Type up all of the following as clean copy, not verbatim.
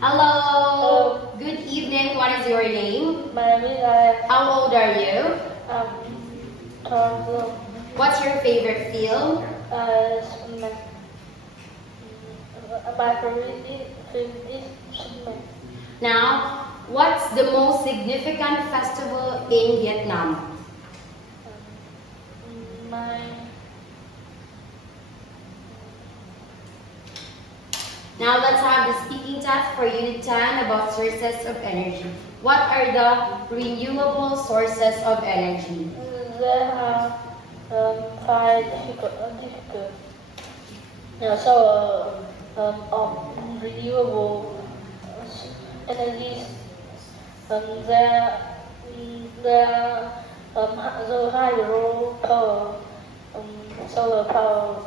Hello. Good evening. What is your name? My name is Alex. How old are you? 12. What's your favorite field? Swimming. My favorite field is swimming. Now, what's the most significant festival in Vietnam? Now let's have the speaking test for Unit 10 about sources of energy. What are the renewable sources of energy? There are 5 difficult. So, of renewable energies, there the hydro power, solar power,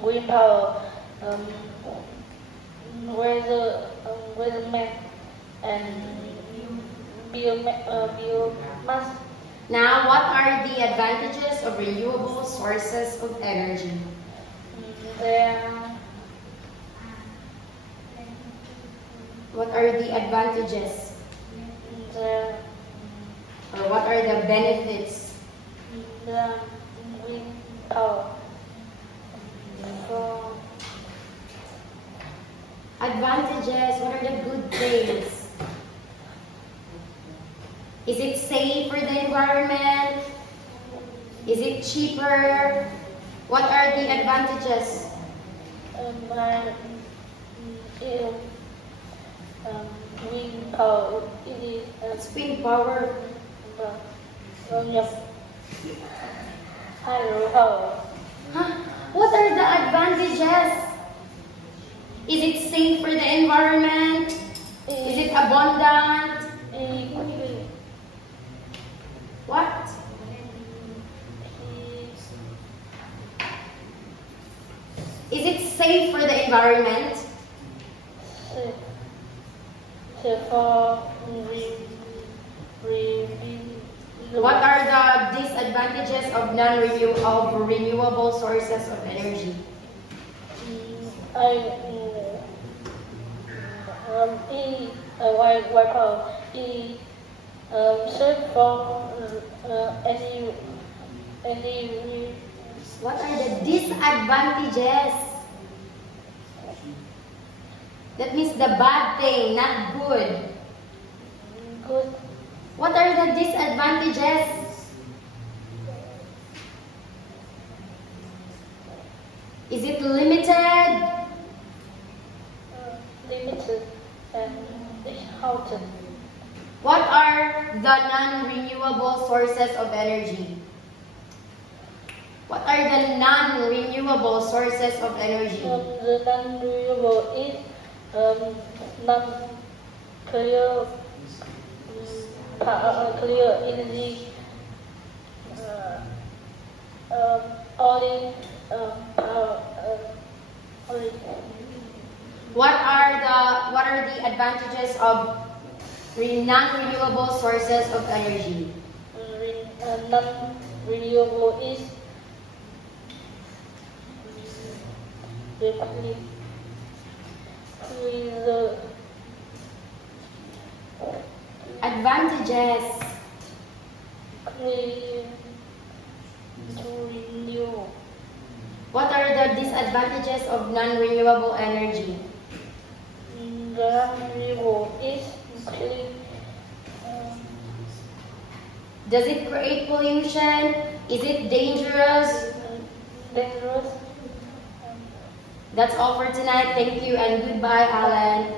wind power, weatherman, and biomass. Now, what are the advantages of renewable sources of energy? What are the advantages? Or what are the benefits? The wind power. Advantages, what are the good things? Is it safe for the environment? Is it cheaper? What are the advantages? Wind power. It is wind power. Hydro power. Huh? What are the advantages? Is it safe for the environment? Is it abundant? What? Is it safe for the environment? What are the disadvantages of renewable sources of energy? White power. Safe from any. What are the disadvantages? That means the bad thing, not good. Good. What are the disadvantages? Is it limited? Limited and halted. What are the non-renewable sources of energy? What are the non-renewable sources of energy? The non-renewable is non-clear clear energy, only power. What are the advantages of non-renewable sources of energy? Non-renewable is advantages. To renew. What are the disadvantages of non-renewable energy? The non-renewable is clean. Does it create pollution? Is it dangerous? Dangerous. That's all for tonight. Thank you and goodbye, Alan.